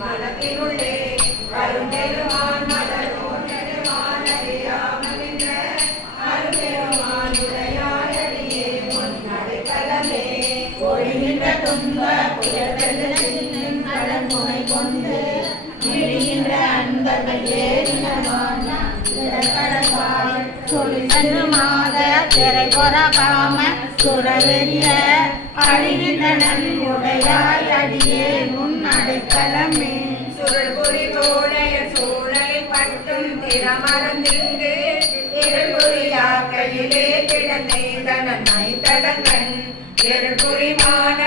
மனத்தினுள்ளே கரும்பெருமான் மலரோன் பெருமான் அறியாமல் நின்ற முன் துன்ப கொண்டு அன்பர்கள் ஏறினவான் திரை சுரவெறிய முன் சுருள் பொறி தோடைய சூழலை பட்டும் திறமறந்திருந்து இருள்புரியா கையிலே கிடந்தே தனனை தடங்கன் இருள்புரிமான